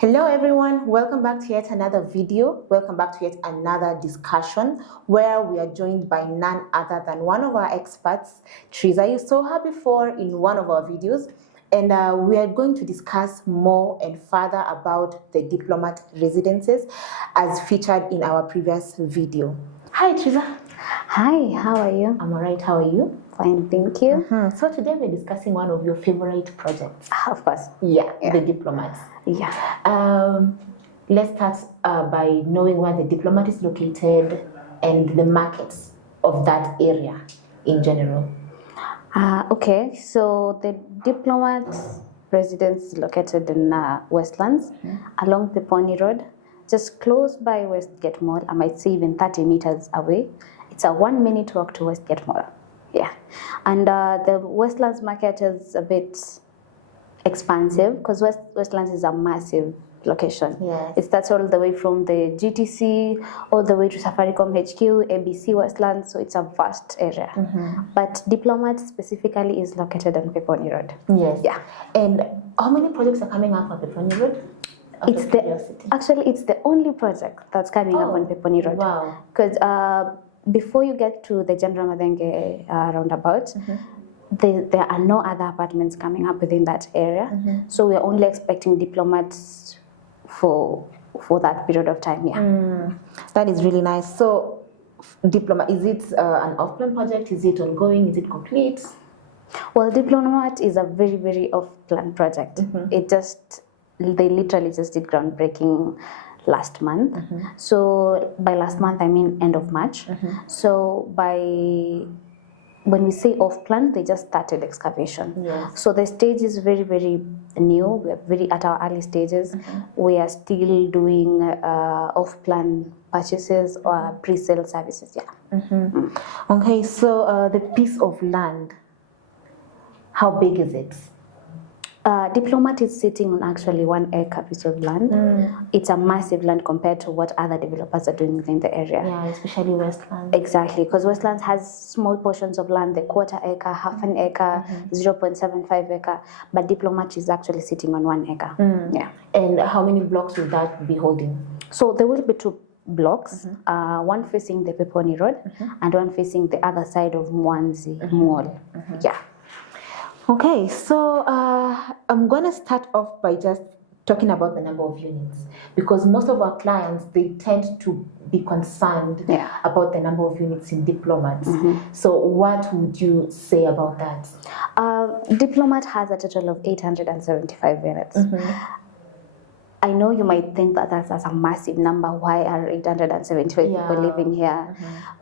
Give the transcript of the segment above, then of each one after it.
Hello everyone, welcome back to yet another video, welcome back to yet another discussion where we are joined by none other than one of our experts, Teresa. You saw her before in one of our videos, and we are going to discuss more and further about the Diplomat Residencies as featured in our previous video. Hi Teresa. Hi, how are you? I'm alright, how are you? Fine, thank you. So today we're discussing one of your favorite projects. Of course. Yeah, the Diplomats. Yeah. Let's start by knowing where the Diplomat is located and the markets of that area in general. Okay, so the Diplomat Residence is located in Westlands along Peponi Road, just close by Westgate Mall. I might say even 30 meters away. It's a 1-minute walk to Westgate Mall. Yeah, and the Westlands market is a bit expansive because Westlands is a massive location. Yes. It starts all the way from the GTC all the way to Safaricom HQ, ABC Westlands, so it's a vast area. But Diplomat specifically is located on Peponi Road. Yes. Yeah. And how many projects are coming up on Peponi Road? It's the only project that's coming up on Peponi Road. Wow. Because before you get to the General Madenge roundabout, there are no other apartments coming up within that area. So we're only expecting Diplomats for that period of time. Yeah. That is really nice. So Diplomat, is it an off-plan project? Is it ongoing? Is it complete? Well, Diplomat is a very, very off-plan project. They literally just did groundbreaking last month. So by last month, I mean end of March. So when we say off-plan, they just started excavation. Yes. So the stage is very, very new. We're very at our early stages. We are still doing off-plan purchases or pre-sale services. Yeah. Okay, so the piece of land, how big is it? Diplomat is sitting on actually 1 acre piece of land. It's a massive land compared to what other developers are doing within the area. Yeah, especially Westlands. Exactly, because Westlands has small portions of land, the 1/4 acre, 1/2 acre, 0.75 acre, but Diplomat is actually sitting on 1 acre. Yeah. And how many blocks will that be holding? So there will be 2 blocks, one facing the Peponi Road and one facing the other side of Mwanzi Mall. Yeah. Okay, so I'm going to start off by just talking about the number of units, because most of our clients, they tend to be concerned about the number of units in Diplomats. So what would you say about that? Diplomat has a total of 875 units. I know you might think that that's a massive number. Why are 875 people living here?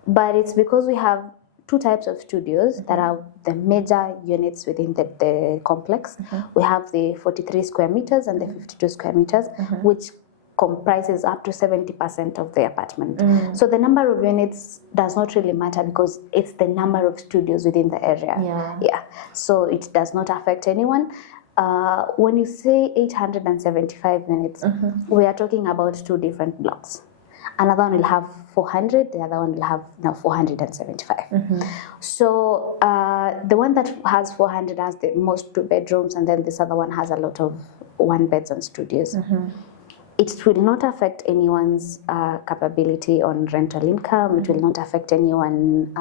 But it's because we have 2 types of studios that are the major units within the complex. We have the 43 square meters and the 52 square meters, which comprises up to 70% of the apartment. So the number of units does not really matter because it's the number of studios within the area. Yeah. So it does not affect anyone. When you say 875 units, we are talking about 2 different blocks. Another one will have 400, the other one will have now 475. So the one that has 400 has the most 2 bedrooms, and then this other one has a lot of 1 beds and studios. It will not affect anyone's capability on rental income. It will not affect anyone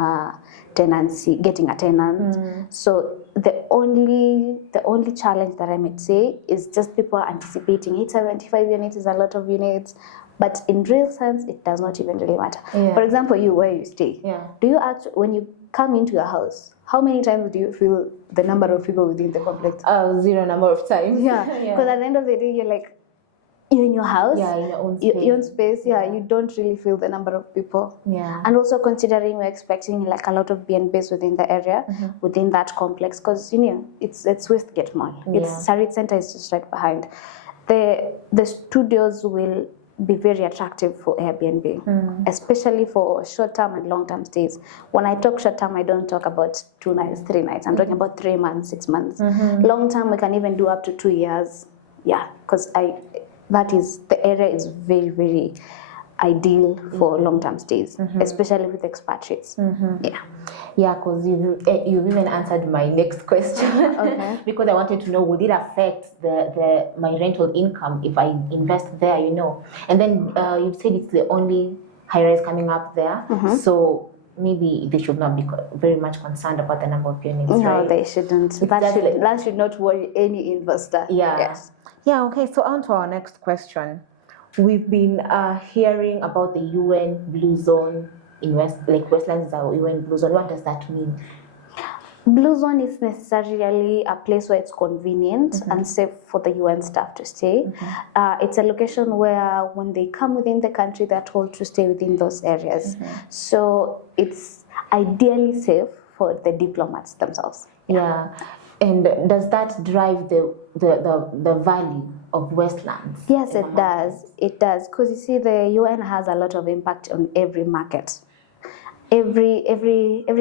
tenancy, getting a tenant. So the only challenge that I might say is just people are anticipating 875 units is a lot of units. But in real sense, it does not even really matter. For example, where you stay. Do you actually, when you come into your house, how many times do you feel the number of people within the complex? 0 number of times. Because at the end of the day, you're in your house. In your own space. Your own space. You don't really feel the number of people. And also considering we're expecting like a lot of B&Bs within the area, within that complex, because it's Westgate Mall. It's Sarit Centre is just right behind. The studios will be very attractive for Airbnb, especially for short-term and long-term stays. When I talk short-term, I don't talk about 2 nights, 3 nights. I'm talking about 3 months, 6 months. Long-term, we can even do up to 2 years. Yeah, because the area is very, very ideal for long-term stays, especially with expatriates. Yeah, because you've even answered my next question. Okay. Because I wanted to know, would it affect my rental income if I invest there, And then you said it's the only high rise coming up there. So maybe they should not be very much concerned about the number of units, No, right? they shouldn't. That should not worry any investor. Yeah. Yes. Yeah, okay, so on to our next question. We've been hearing about the UN Blue Zone in Westlands is our UN Blue Zone. What does that mean? Blue zone is necessarily a place where it's convenient and safe for the UN staff to stay. It's a location where when they come within the country, they're told to stay within those areas. So it's ideally safe for the diplomats themselves. Yeah. And does that drive the value of Westlands? Yes, it does. It does. Because you see, the UN has a lot of impact on every market. Every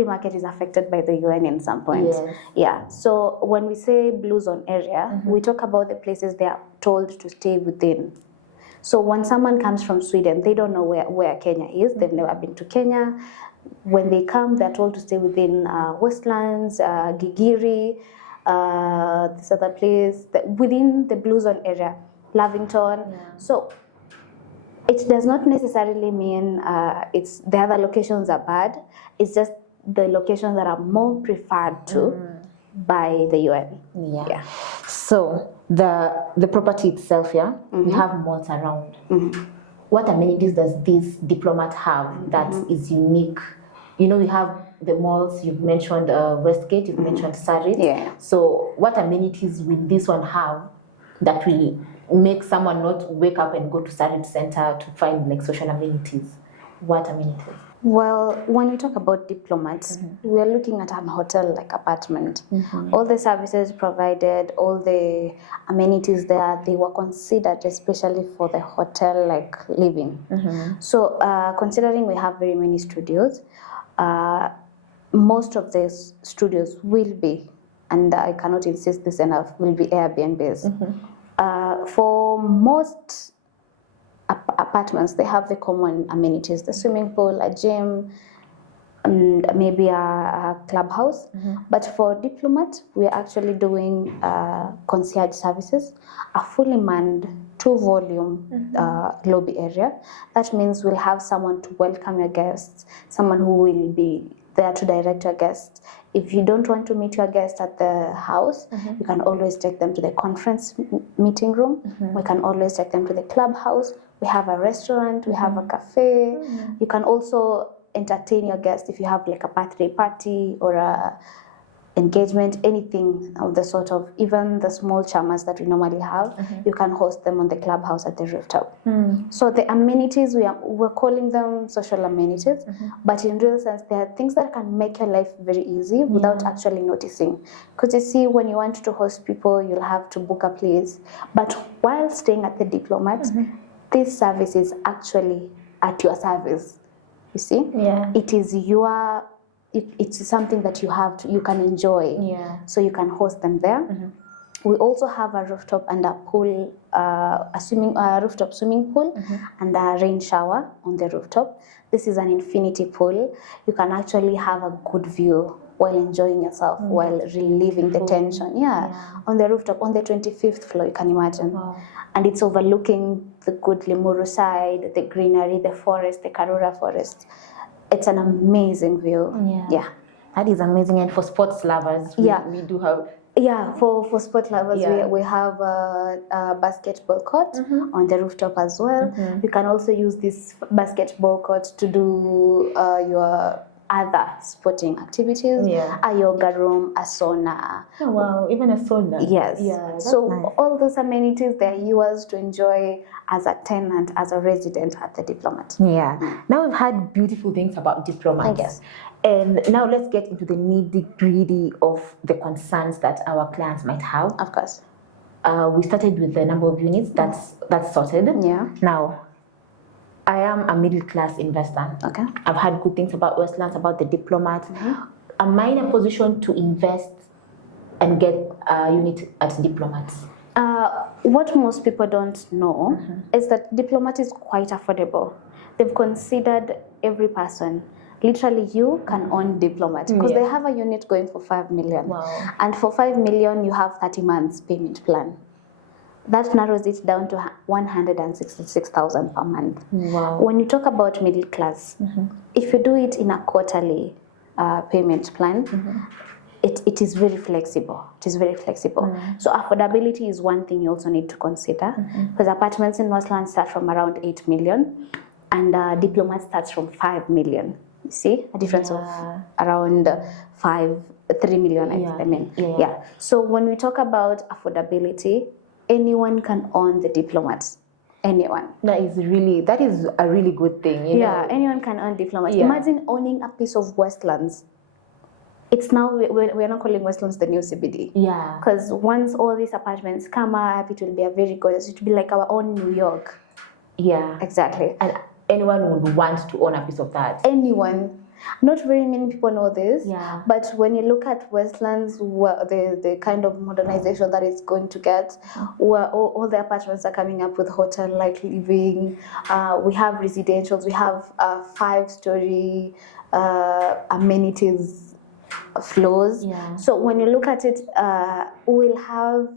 market is affected by the UN in some point. Yes. Yeah. So when we say blue zone area, we talk about the places they are told to stay within. So when someone comes from Sweden, they don't know where Kenya is. They've never been to Kenya. When they come, they're told to stay within Westlands, Gigiri, this other place, within the blue zone area, Lavington. Yeah. So it does not necessarily mean it's the other locations are bad. It's just the locations that are more preferred to by the UN. Yeah. So the property itself, we have malls around. What amenities does this Diplomat have that is unique? We have the malls, you've mentioned Westgate, you've mentioned Sarit. Yeah. So what amenities will this one have that will make someone not wake up and go to Sarit Centre to find social amenities? What amenities? Well, when we talk about diplomats, we are looking at an hotel-like apartment. All the services provided, all the amenities there, they were considered especially for the hotel-like living. So considering we have very many studios, most of these studios will be, and I cannot insist this enough, will be Airbnbs. For most apartments, they have the common amenities, the swimming pool, a gym, and maybe a clubhouse. But for Diplomat, we are actually doing concierge services, a fully manned 2-volume lobby area. That means we'll have someone to welcome your guests, someone who will be there to direct your guests. If you don't want to meet your guests at the house, you can always take them to the conference meeting room. We can always take them to the clubhouse. We have a restaurant, we have a cafe. You can also entertain your guests if you have like a birthday party or a engagement, anything of the sort of, even the small chamas that we normally have, you can host them on the clubhouse at the rooftop. So the amenities, we're calling them social amenities, but in real sense, they are things that can make your life very easy without actually noticing. Because you see, when you want to host people, you'll have to book a place. But while staying at the Diplomat, this service is actually at your service. You see? Yeah. It is your... It's something that you can enjoy. Yeah. So you can host them there. We also have a rooftop and a pool, a rooftop swimming pool and a rain shower on the rooftop. This is an infinity pool. You can actually have a good view while enjoying yourself, while relieving the tension. Yeah. On the rooftop, on the 25th floor, you can imagine. Wow. And it's overlooking the good Limuru side, the greenery, the forest, the Karura forest. It's an amazing view. Yeah. That is amazing. And for sports lovers, we do have... Yeah, for sport lovers, we have a basketball court on the rooftop as well. You can also use this basketball court to do your other sporting activities. A yoga room, a sauna. Oh, wow, even a sauna. Yes. Yeah, so nice. All those amenities, they're yours to enjoy as a tenant, as a resident at the Diplomat. Yeah. Now we've had beautiful things about Diplomats. I guess. And now let's get into the nitty-gritty of the concerns that our clients might have. Of course. We started with the number of units. That's sorted. Yeah. Now, I am a middle-class investor. Okay. I've had good things about Westlands, about the Diplomat. Am I in a position to invest and get a unit at Diplomats? What most people don't know is that Diplomat is quite affordable. They've considered every person. literally you can own Diplomat because they have a unit going for 5 million. Wow. And for 5 million, you have 30 months payment plan. That narrows it down to 166,000 per month. Wow. When you talk about middle class, if you do it in a quarterly payment plan, it is very flexible. It is very flexible. So affordability is one thing you also need to consider because apartments in Westlands start from around 8 million and Diplomat starts from 5 million. You see a difference of around 3 million. I mean, So when we talk about affordability, anyone can own the Diplomat. Anyone. That is a really good thing. You know? Anyone can own Diplomat. Imagine owning a piece of Westlands. It's now we're not calling Westlands the new CBD. Yeah. Because once all these apartments come up, it will be a very good. It will be like our own New York. Yeah. Exactly. And anyone would want to own a piece of that. Anyone. Not very many people know this. Yeah. But when you look at Westlands, the kind of modernization that it's going to get, where all the apartments are coming up with hotel-like living. We have residentials. We have 5-story amenities floors. Yeah. So when you look at it, we'll have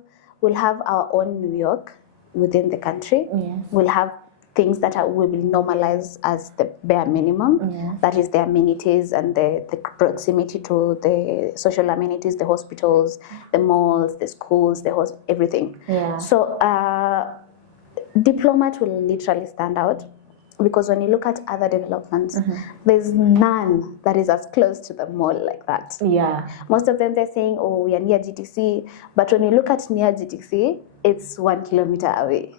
our own New York within the country. Yes. We'll have things that will be normalized as the bare minimum. Yes. That is the amenities and the proximity to the social amenities, the hospitals, the malls, the schools, everything. Yeah. So Diplomat will literally stand out. Because when you look at other developments, there's none that is as close to the mall like that. Yeah. Most of them, they're saying, oh, we are near GTC. But when you look at near GTC, it's 1 kilometer away.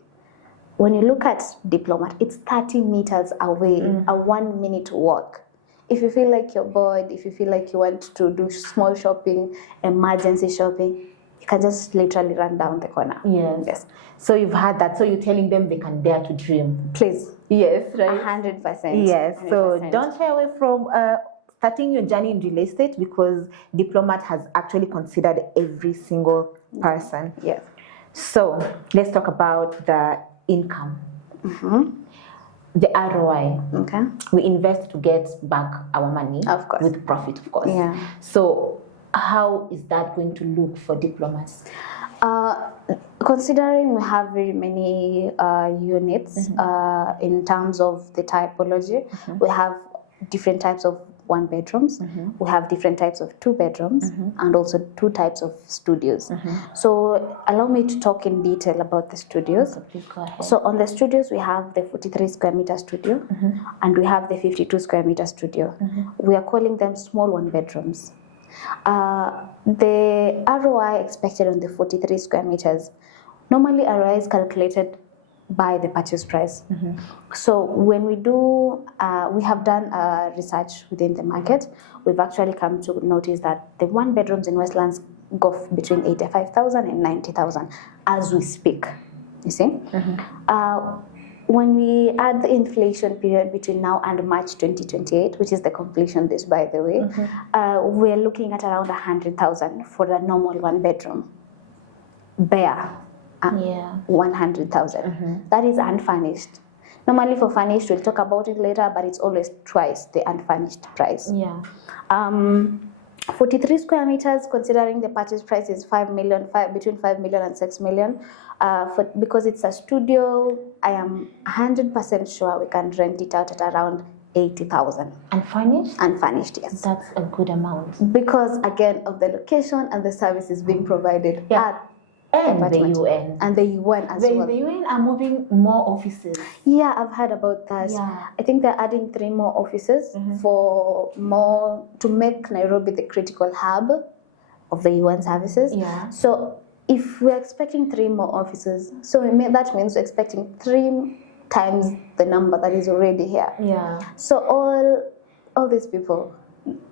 When you look at Diplomat, it's 30 meters away, a 1 minute walk. If you feel like you're bored, if you feel like you want to do small shopping, emergency shopping, you can just literally run down the corner. Yes. So you've had that. So you're telling them they can dare to dream. Please. Yes, right? 100%. Yes. 100%. So don't shy away from starting your journey in real estate because Diplomat has actually considered every single person. Yes. So let's talk about the income. The ROI. Okay. We invest to get back our money. Of course. With profit, of course. Yeah. So how is that going to look for Diplomats? Considering we have very many units in terms of the typology, we have different types of 1 bedrooms, we have different types of 2 bedrooms, and also 2 types of studios. So allow me to talk in detail about the studios. So please go ahead. So on the studios, we have the 43 square meter studio, and we have the 52 square meter studio. We are calling them small 1 bedrooms. The ROI expected on the 43 square meters, normally ROI is calculated by the purchase price. So when we do, we have done research within the market, we've actually come to notice that the 1 bedrooms in Westlands go between 85,000 and 90,000 as we speak, you see. When we add the inflation period between now and March 2028, which is the completion date, by the way, we're looking at around 100,000 for a normal 1 bedroom. Bare. 100,000. That is unfurnished. Normally for furnished, we'll talk about it later, but it's always twice the unfurnished price. 43 square meters, considering the purchase price is 5 million, between 5 million and 6 million. Because it's a studio, I am 100% sure we can rent it out at around 80,000. Unfurnished? Unfurnished, yes. That's a good amount. Because again of the location and the services being provided at and the UN. And the UN as well. The UN are moving more offices. Yeah, I've heard about that. Yeah. I think they're adding 3 more offices to make Nairobi the critical hub of the UN services. Yeah. So if we're expecting 3 more offices, so that means we're expecting 3 times the number that is already here. Yeah. So all these people,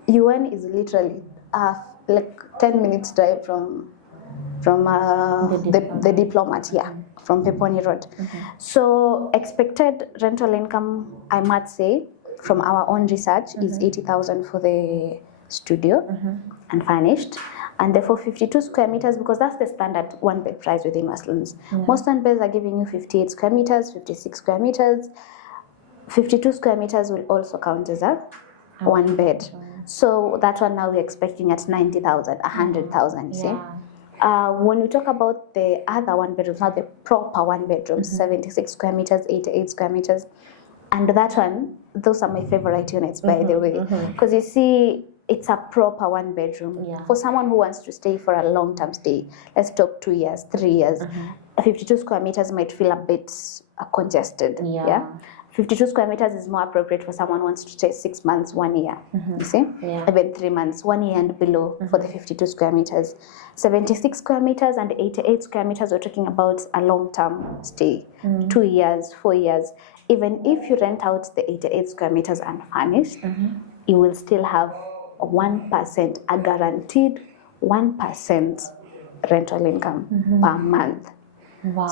UN is literally like 10 minutes drive from the Diplomat, from Peponi Road. So expected rental income, I must say, from our own research is 80,000 for the studio unfurnished. And therefore 52 square meters, because that's the standard 1 bed price within Westlands. Most 1 beds are giving you 58 square meters, 56 square meters. 52 square meters will also count as a one bed. So that one now we're expecting at 90,000, 100,000, you see. When we talk about the other one bedrooms, now the proper one bedrooms, 76 square meters, 88 square meters, and that one, those are my favorite units, by the way, because you see, it's a proper one bedroom. For someone who wants to stay for a long-term stay, let's talk 2 years, 3 years, 52 square meters might feel a bit congested. 52 square meters is more appropriate for someone who wants to stay 6 months, 1 year, you see? Even 3 months, 1 year and below for the 52 square meters. 76 square meters and 88 square meters, we're talking about a long-term stay, 2 years, 4 years. Even if you rent out the 88 square meters unfurnished, you will still have 1%, a guaranteed 1% rental income per month.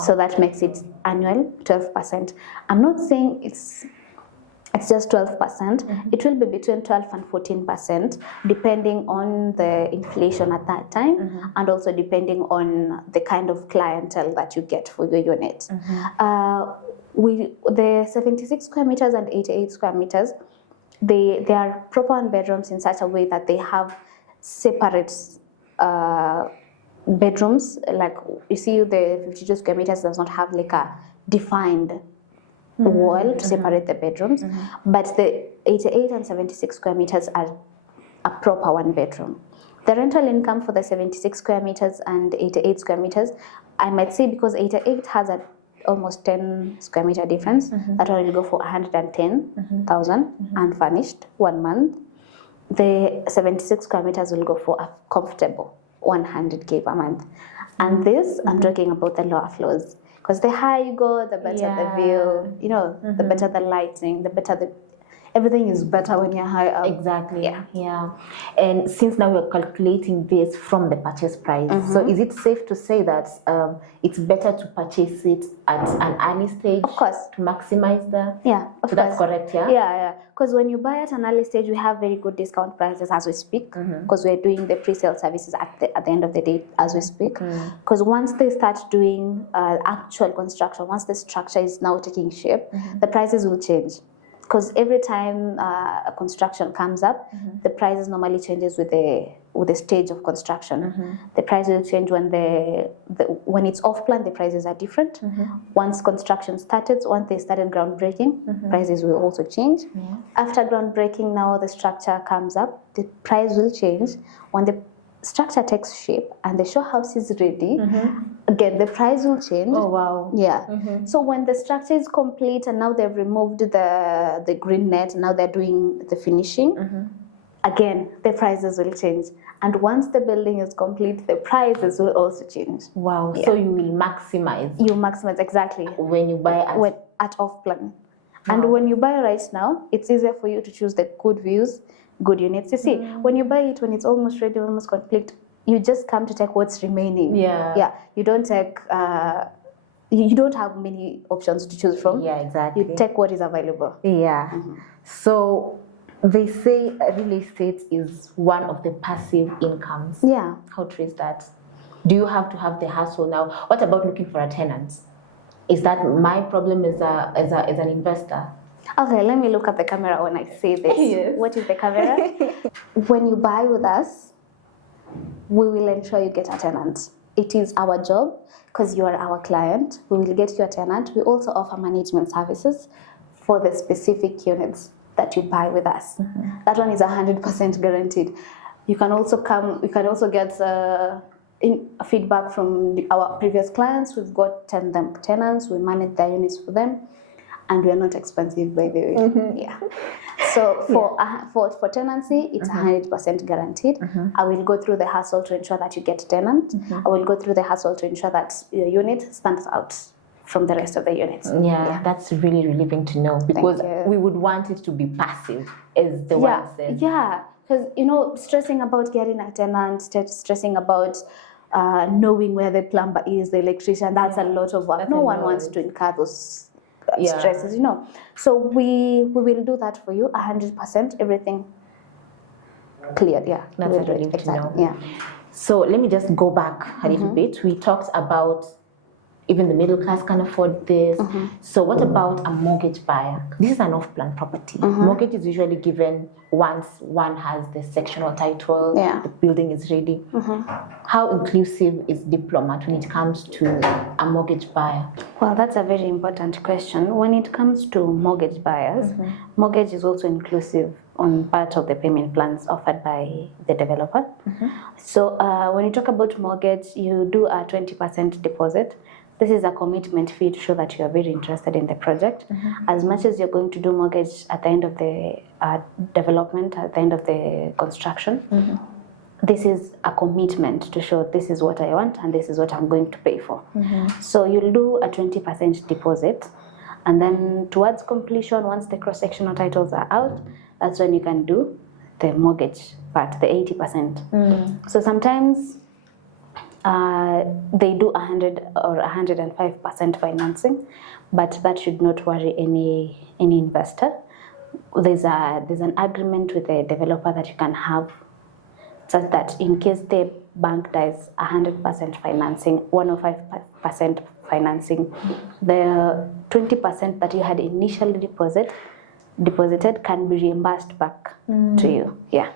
So that makes it annual 12%. I'm not saying it's just 12%. It will be between 12 and 14%, depending on the inflation at that time, and also depending on the kind of clientele that you get for your unit. The 76 square meters and 88 square meters, they are proper bedrooms in such a way that they have separate bedrooms. Like you see, the 52 square meters does not have like a defined wall to separate the bedrooms, but the 88 and 76 square meters are a proper one bedroom. The rental income for the 76 square meters and 88 square meters, I might say, because 88 has a almost 10 square meter difference, that one will go for 110,000 unfurnished 1 month. The 76 square meters will go for a comfortable 100K per month. And this, I'm talking about the lower floors, because the higher you go, the better the view, you know, the better the lighting, the better everything is better when you're high up. Exactly. And since now we're calculating this from the purchase price, so is it safe to say that it's better to purchase it at an early stage? Of course. To maximize the... Of so that's course. correct, Because when you buy at an early stage, we have very good discount prices as we speak, because we're doing the pre-sale services at the end of the day as we speak. Because once they start doing actual construction, once the structure is now taking shape, the prices will change. Because every time a construction comes up, the prices normally changes with the stage of construction. The prices will change when it's off plan. The prices are different. Once construction started, once they started groundbreaking, prices will also change. After groundbreaking, now the structure comes up. The price will change when the structure takes shape and the show house is ready. Again, the price will change. Oh wow. So when the structure is complete and now they've removed the green net, now they're doing the finishing, again the prices will change. And once the building is complete, the prices will also change. Wow. So you will maximize. You maximize, exactly, when you buy at off plan. And when you buy right now, it's easier for you to choose the good views, good units. You see, when you buy it, when it's almost ready, almost complete, you just come to take what's remaining. You don't take you don't have many options to choose from. Exactly. You take what is available. So they say real estate is one of the passive incomes. How true is that? Do you have to have the hustle now? What about looking for a tenant? Is that my problem as an investor? Okay, let me look at the camera when I say this. What is the camera? When you buy with us, we will ensure you get a tenant. It is our job, because you are our client. We will get you a tenant. We also offer management services for the specific units that you buy with us. That one is 100% guaranteed. You can also get feedback from our previous clients. We've got tenants. We manage their units for them. And we are not expensive, by the way. So for tenancy, it's 100% guaranteed. I will go through the hassle to ensure that you get a tenant. I will go through the hassle to ensure that your unit stands out from the rest of the units. That's really relieving to know, because we would want it to be passive, as the one says. Because stressing about getting a tenant, stressing about knowing where the plumber is, the electrician, that's a lot of work. No one wants to incur those stresses, So we will do that for you, 100%, everything cleared. That's a relief to know. So let me just go back a little bit. We talked about even the middle class can afford this. So what about a mortgage buyer? This is an off-plan property. Mortgage is usually given once one has the sectional title, the building is ready. How inclusive is Diplomat when it comes to a mortgage buyer? Well, that's a very important question. When it comes to mortgage buyers, mortgage is also inclusive on part of the payment plans offered by the developer. So when you talk about mortgage, you do a 20% deposit. This is a commitment fee to show that you are very interested in the project. As much as you're going to do mortgage at the end of the development, at the end of the construction, this is a commitment to show this is what I want and this is what I'm going to pay for. So you'll do a 20% deposit, and then towards completion, once the cross-sectional titles are out, that's when you can do the mortgage part, the 80%. So sometimes they do 100 or 105% financing, but that should not worry any investor. There's an agreement with the developer that you can have, such that in case the bank does 100% financing, 105% financing, the 20% that you had initially deposited can be reimbursed back to you. Yeah.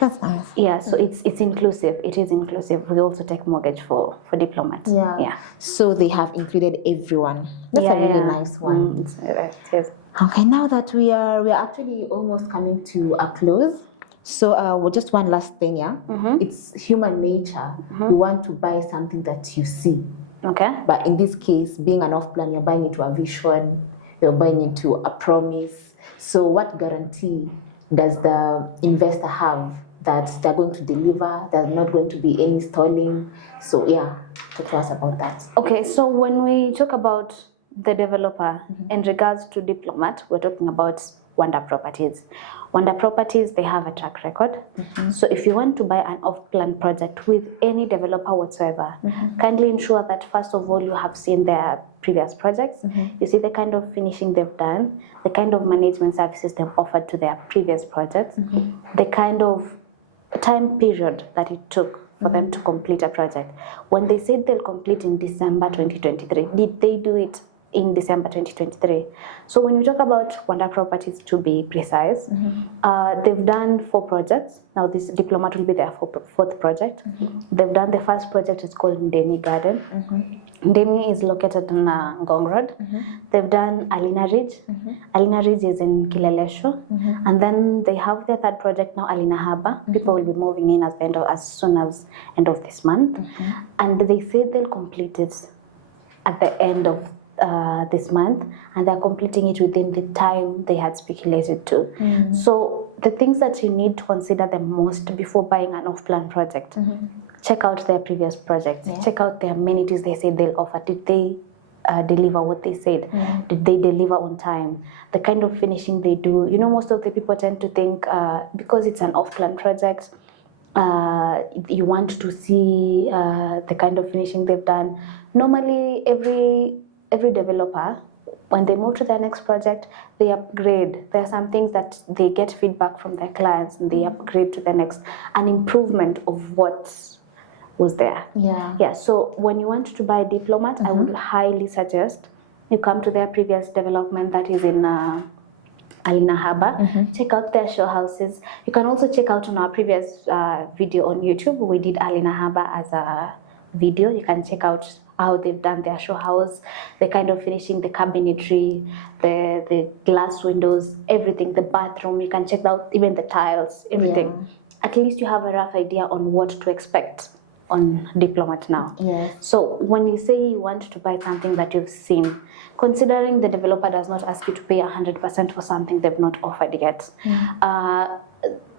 That's nice. Yeah, so it's inclusive. It is inclusive. We also take mortgage for diplomats. Yeah. So they have included everyone. That's a really nice one. It is. Okay, now that we are actually almost coming to a close. So just one last thing, it's human nature. You want to buy something that you see. Okay. But in this case, being an off-plan, you're buying into a vision, you're buying into a promise. So what guarantee does the investor have that they're going to deliver, there's not going to be any stalling? So talk to us about that. Okay, so when we talk about the developer in regards to Diplomat, we're talking about Wonder Properties. Wonder Properties, they have a track record. So if you want to buy an off-plan project with any developer whatsoever, kindly ensure that first of all you have seen their previous projects. You see the kind of finishing they've done, the kind of management services they've offered to their previous projects, the kind of time period that it took for them to complete a project. When they said they'll complete in December 2023, did they do it in December 2023? So when we talk about Wonder Properties, to be precise, they've done 4 projects. Now this Diplomat will be their fourth project. They've done the first project, it's called Ndemi Garden. Ndemi is located on Ngong Road. They've done Alina Ridge. Alina Ridge is in Kilelesho. And then they have their third project now, Alina Harbour. People will be moving in as soon as end of this month. And they said they'll complete it at the end of this month, and they're completing it within the time they had speculated to. So the things that you need to consider the most before buying an off-plan project, check out their previous projects, check out the amenities they said they'll offer. Did they deliver what they said? Did they deliver on time? The kind of finishing they do. You know, most of the people tend to think because it's an off-plan project, you want to see the kind of finishing they've done. Normally, every developer, when they move to their next project, they upgrade. There are some things that they get feedback from their clients and they upgrade to the next, an improvement of what was there. So when you want to buy a Diplomat, I would highly suggest you come to their previous development that is in Alina Harbour. Check out their show houses. You can also check out on our previous video on YouTube. We did Alina Harbour as a video. You can check out how they've done their show house, the kind of finishing, the cabinetry, the glass windows, everything, the bathroom. You can check out even the tiles, everything. At least you have a rough idea on what to expect on Diplomat now. So when you say you want to buy something that you've seen, considering the developer does not ask you to pay 100% for something they've not offered yet,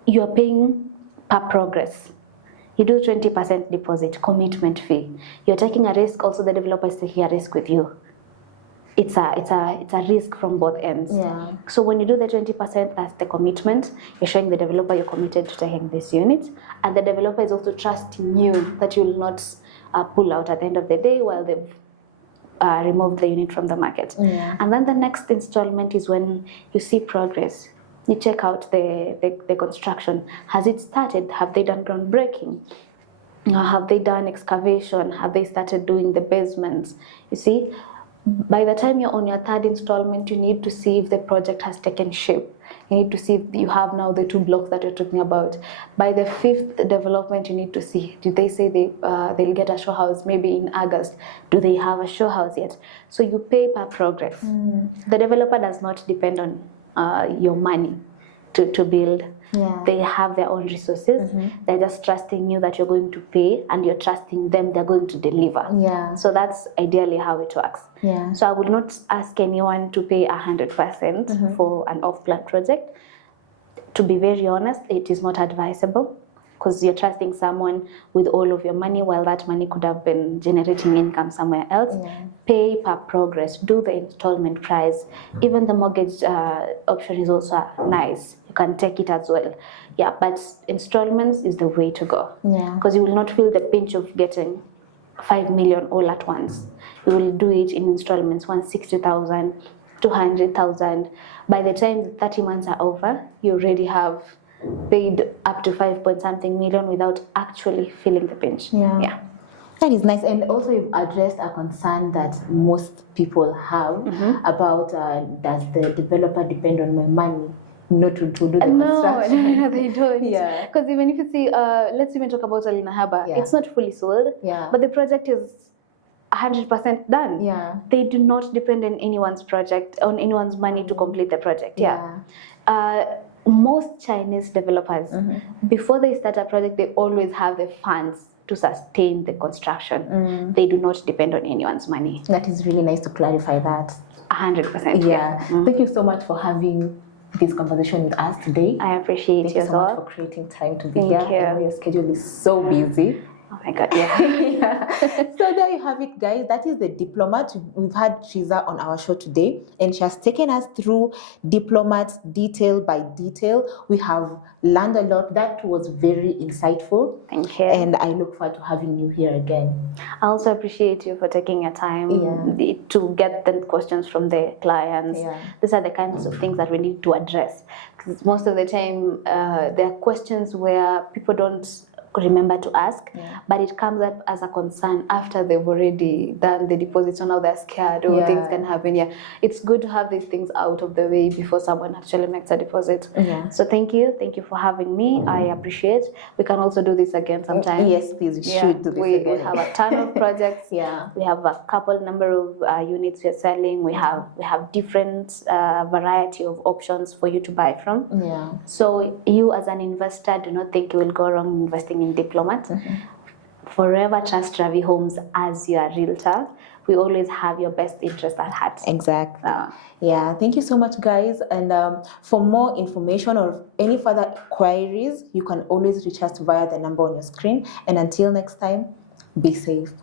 you're paying per progress. You do 20% deposit, commitment fee. You're taking a risk, also the developer is taking a risk with you. It's a risk from both ends. So when you do the 20%, that's the commitment. You're showing the developer you're committed to taking this unit, and the developer is also trusting you that you will not pull out at the end of the day while they've removed the unit from the market. And then the next installment is when you see progress. You check out the construction. Has it started? Have they done groundbreaking? Have they done excavation? Have they started doing the basements? You see, by the time you're on your third installment, you need to see if the project has taken shape. You need to see if you have now the 2 blocks that you're talking about. By the 5th development, you need to see, did they say they'll get a show house maybe in August? Do they have a show house yet? So you pay per progress. The developer does not depend on your money to build. Yeah. They have their own resources. They're just trusting you that you're going to pay, and you're trusting them they're going to deliver. Yeah. So that's ideally how it works. Yeah. So I would not ask anyone to pay 100% for an off-plan project. To be very honest, it is not advisable, because you're trusting someone with all of your money, while that money could have been generating income somewhere else. Yeah. Pay per progress. Do the installment price. Even the mortgage option is also nice. You can take it as well. Yeah, but installments is the way to go. Yeah. Because you will not feel the pinch of getting 5 million all at once. You will do it in installments, 160,000, 200,000. By the time the 30 months are over, you already have paid up to 5 point something million without actually feeling the pinch. Yeah. That is nice. And also you've addressed a concern that most people have about does the developer depend on my money not to do the construction? No, they don't. Yeah. Because even if you see, let's even talk about Alina Haba, it's not fully sold, but the project is 100% done. Yeah. They do not depend on anyone's project, on anyone's money to complete the project. Most Chinese developers, before they start a project, they always have the funds to sustain the construction. They do not depend on anyone's money. That is really nice to clarify that. 100%. Yeah. Thank you so much for having this conversation with us today. I appreciate Thank you so much for creating time to be here. I know your schedule is so busy. Oh my God, yeah. So there you have it, guys. That is the Diplomat. We've had Chiza on our show today, and she has taken us through Diplomat detail by detail. We have learned a lot. That was very insightful. Thank you. And I look forward to having you here again. I also appreciate you for taking your time to get the questions from the clients. These are the kinds of things that we need to address. Because most of the time, there are questions where people don't remember to ask, but it comes up as a concern after they've already done the deposit, so now they're scared or things can happen. It's good to have these things out of the way before someone actually makes a deposit. So thank you for having me. I appreciate. We can also do this again sometime. Yes, please, we should do this again. We have a ton of projects. We have a couple number of units we're selling. We have different variety of options for you to buy from. So you as an investor, do not think you will go wrong investing in Diplomat. Forever trust Ravi Homes as your realtor. We always have your best interest at heart. Exactly. Thank you so much, guys. And for more information or any further queries, you can always reach us via the number on your screen. And until next time, be safe.